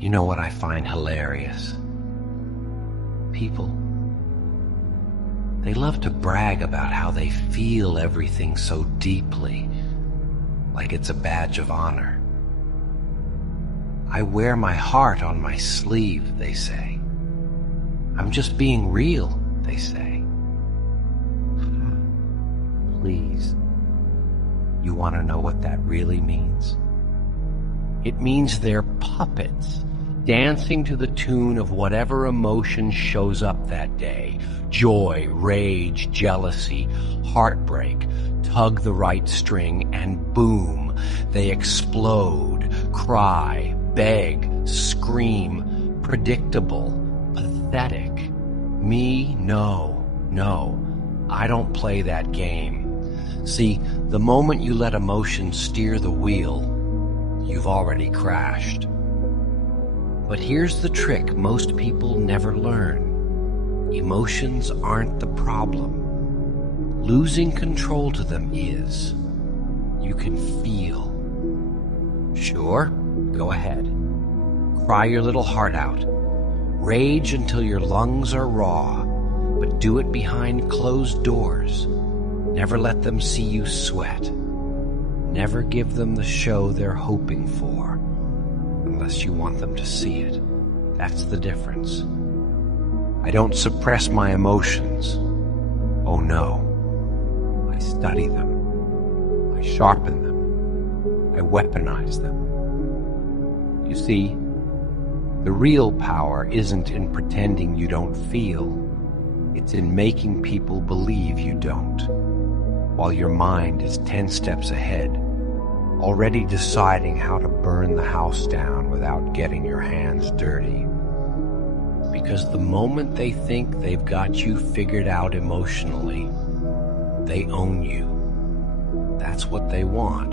You know what I find hilarious? People, they love to brag about how they feel everything so deeply, like it's a badge of honor. I wear my heart on my sleeve, they say. I'm just being real, they say. Please, you want to know what that really means? It means they're puppets, dancing to the tune of whatever emotion shows up that day. Joy, rage, jealousy, heartbreak. Tug the right string and boom, they explode, cry, beg, scream, predictable, pathetic. Me, no, I don't play that game. See, the moment you let emotion steer the wheel, you've already crashed. But here's the trick most people never learn. Emotions aren't the problem. Losing control to them is. You can feel. Sure, go ahead. Cry your little heart out. Rage until your lungs are raw, but do it behind closed doors. Never let them see you sweat. Never give them the show they're hoping for, unless you want them to see it. That's the difference. I don't suppress my emotions. Oh no. I study them. I sharpen them. I weaponize them. You see, the real power isn't in pretending you don't feel. It's in making people believe you don't, while your mind is 10 steps ahead, already deciding how to burn the house down without getting your hands dirty. Because the moment they think they've got you figured out emotionally, they own you. That's what they want.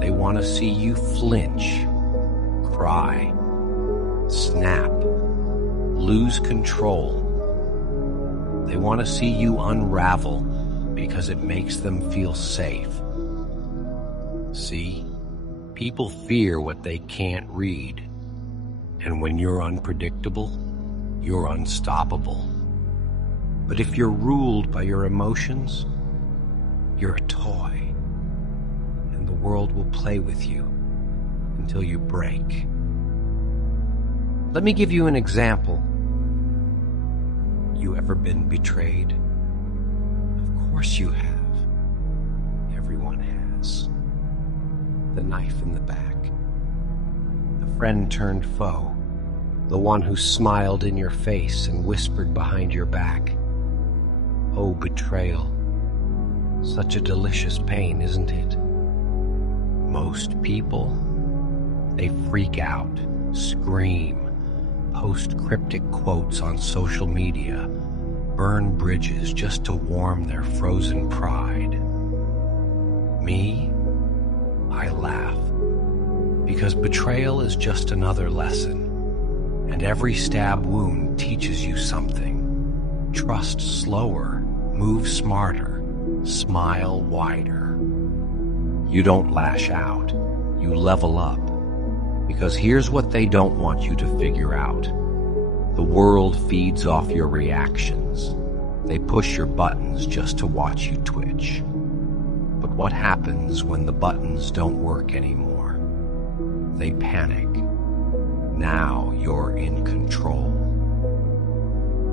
They want to see you flinch, cry, snap, lose control. They want to see you unravel because it makes them feel safe. See, people fear what they can't read. And when you're unpredictable, you're unstoppable. But if you're ruled by your emotions, you're a toy. And the world will play with you until you break. Let me give you an example. You ever been betrayed? Of course you have. Everyone has. The knife in the back. The friend turned foe. The one who smiled in your face and whispered behind your back. Oh, betrayal. Such a delicious pain, isn't it? Most people, they freak out, scream, post cryptic quotes on social media, burn bridges just to warm their frozen pride. Me, I laugh, because betrayal is just another lesson, and every stab wound teaches you something. Trust slower, move smarter, smile wider. You don't lash out, you level up. Because here's what they don't want you to figure out. The world feeds off your reactions. They push your buttons just to watch you twitch. But what happens when the buttons don't work anymore? They panic. Now you're in control.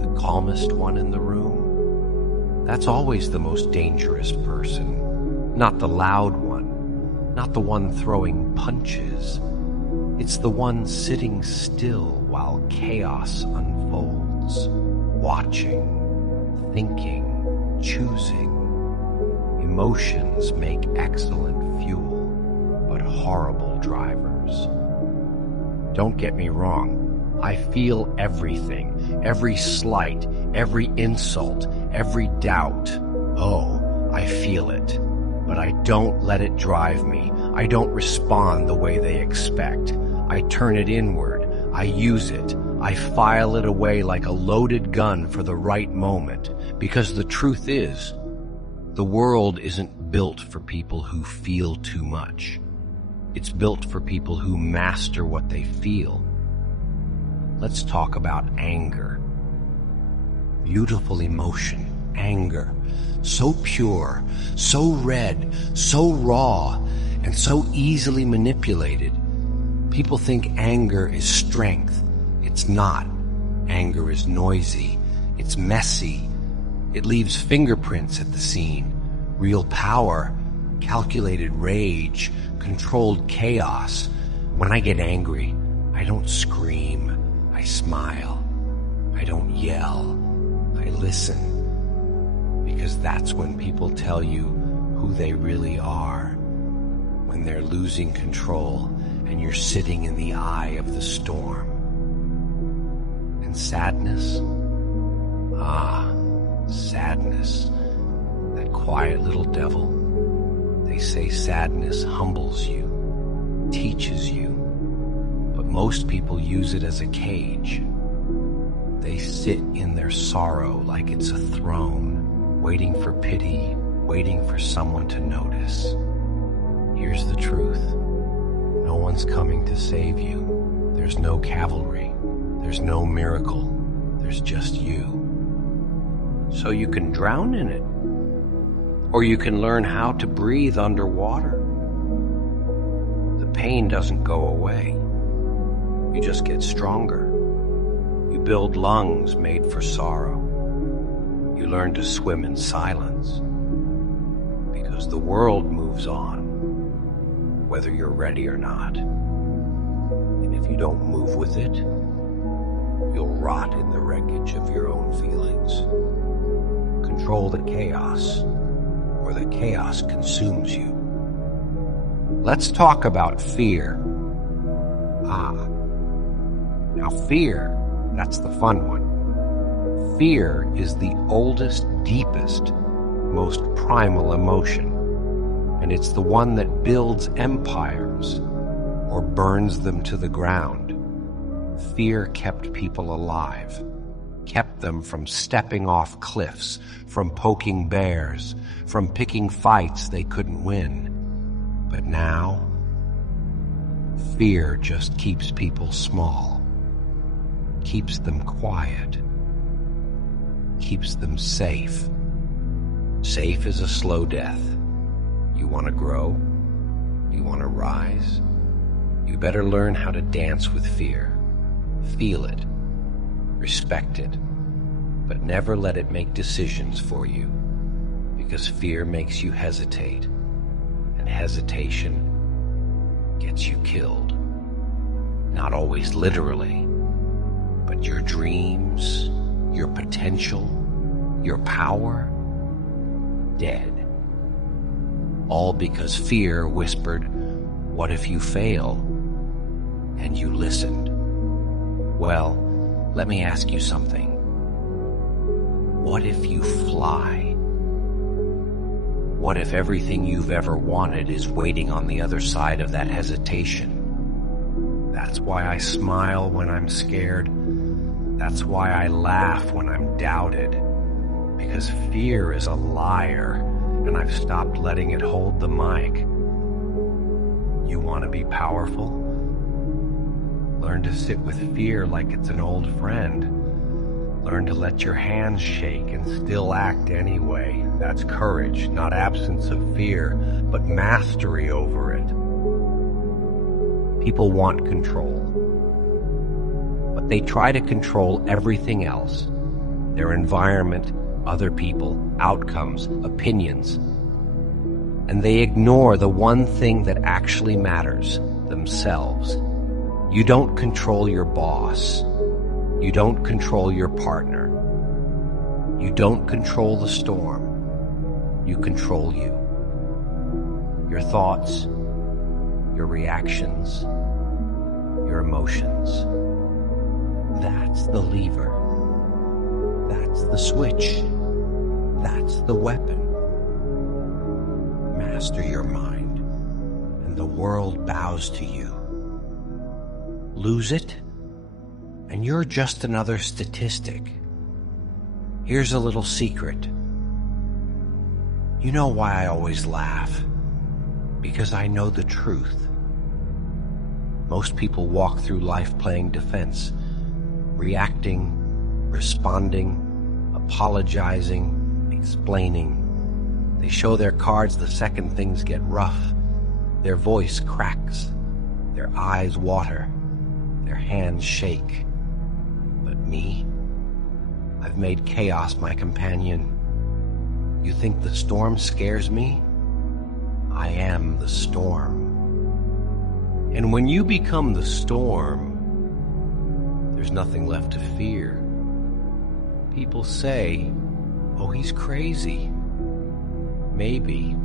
The calmest one in the room? That's always the most dangerous person. Not the loud one. Not the one throwing punches. It's the one sitting still while chaos unfolds, watching, thinking, choosing. Emotions make excellent fuel, but horrible drivers. Don't get me wrong. I feel everything, every slight, every insult, every doubt. Oh, I feel it. But I don't let it drive me. I don't respond the way they expect. I turn it inward. I use it. I file it away like a loaded gun for the right moment. Because the truth is, the world isn't built for people who feel too much. It's built for people who master what they feel. Let's talk about anger. Beautiful emotion, anger. So pure, so red, so raw, and so easily manipulated. People think anger is strength. It's not. Anger is noisy. It's messy. It leaves fingerprints at the scene. Real power, calculated rage, controlled chaos. When I get angry, I don't scream. I smile. I don't yell. I listen. Because that's when people tell you who they really are. When they're losing control and you're sitting in the eye of the storm. And sadness? Sadness. That quiet little devil. They say sadness humbles you, teaches you, but most people use it as a cage. They sit in their sorrow like it's a throne, waiting for pity, waiting for someone to notice. Here's the truth. No one's coming to save you. There's no cavalry. There's no miracle. There's just you. So you can drown in it. Or you can learn how to breathe underwater. The pain doesn't go away. You just get stronger. You build lungs made for sorrow. You learn to swim in silence. Because the world moves on, whether you're ready or not. And if you don't move with it, you'll rot in the wreckage of your own feelings. Control the chaos, or the chaos consumes you. Let's talk about fear. Now fear, that's the fun one. Fear is the oldest, deepest, most primal emotion, and it's the one that builds empires or burns them to the ground. Fear kept people alive, kept them from stepping off cliffs, from poking bears, from picking fights they couldn't win. But now, fear just keeps people small, keeps them quiet, keeps them safe. Safe is a slow death. You want to grow? You want to rise? You better learn how to dance with fear. Feel it. Respect it. But never let it make decisions for you. Because fear makes you hesitate. And hesitation gets you killed. Not always literally, but your dreams, your potential, your power, dead. All because fear whispered, "What if you fail?" And you listened. Well, let me ask you something. What if you fly? What if everything you've ever wanted is waiting on the other side of that hesitation? That's why I smile when I'm scared. That's why I laugh when I'm doubted. Because fear is a liar, and I've stopped letting it hold the mic. You want to be powerful? Learn to sit with fear like it's an old friend. Learn to let your hands shake and still act anyway. That's courage, not absence of fear, but mastery over it. People want control, but they try to control everything else. Their environment, other people, outcomes, opinions. And they ignore the one thing that actually matters, themselves. You don't control your boss. You don't control your partner. You don't control the storm. You control you. Your thoughts, your reactions, your emotions. That's the lever. That's the switch. That's the weapon. Master your mind, and the world bows to you. Lose it, and you're just another statistic. Here's a little secret. You know why I always laugh? Because I know the truth. Most people walk through life playing defense, reacting, responding, apologizing, explaining. They show their cards the second things get rough. Their voice cracks, their eyes water, their hands shake. But me, I've made chaos my companion. You think the storm scares me? I am the storm. And when you become the storm, there's nothing left to fear. People say, "Oh, he's crazy." Maybe.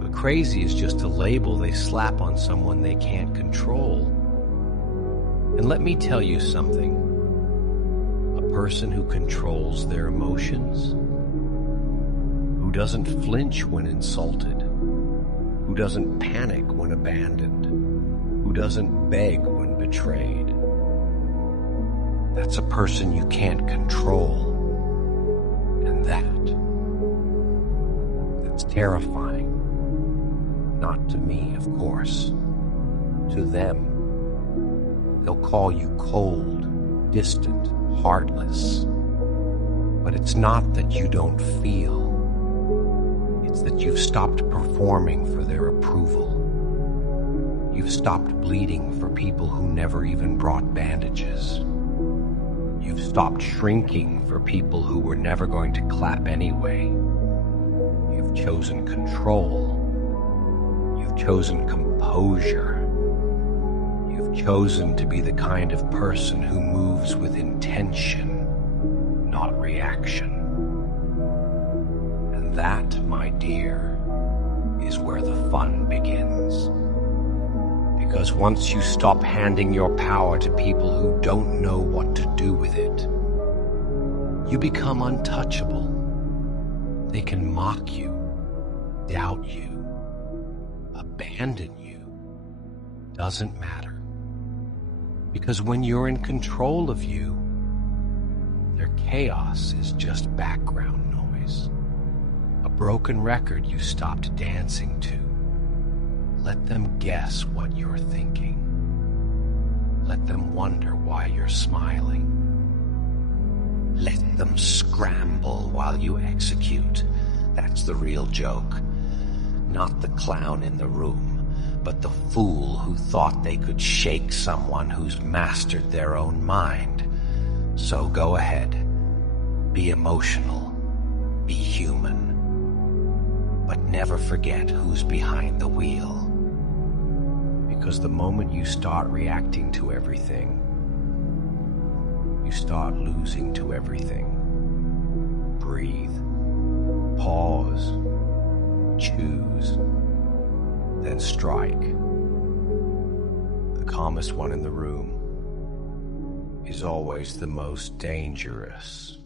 But crazy is just a label they slap on someone they can't control. And let me tell you something. A person who controls their emotions, who doesn't flinch when insulted, who doesn't panic when abandoned, who doesn't beg when betrayed, that's a person you can't control. And that's terrifying. Not to me, of course. To them. They'll call you cold, distant, heartless. But it's not that you don't feel. It's that you've stopped performing for their approval. You've stopped bleeding for people who never even brought bandages. You've stopped shrinking for people who were never going to clap anyway. You've chosen control. You've chosen composure. You've chosen to be the kind of person who moves with intention, not reaction. And that, my dear, is where the fun begins. Because once you stop handing your power to people who don't know what to do with it, you become untouchable. They can mock you, doubt you, abandon you. Doesn't matter. Because when you're in control of you, their chaos is just background noise. A broken record you stopped dancing to. Let them guess what you're thinking. Let them wonder why you're smiling. Let them scramble while you execute. That's the real joke. Not the clown in the room, but the fool who thought they could shake someone who's mastered their own mind. So go ahead. Be emotional. Be human. But never forget who's behind the wheel. Because the moment you start reacting to everything, you start losing to everything. Breathe. Pause. Choose. Then strike. The calmest one in the room is always the most dangerous.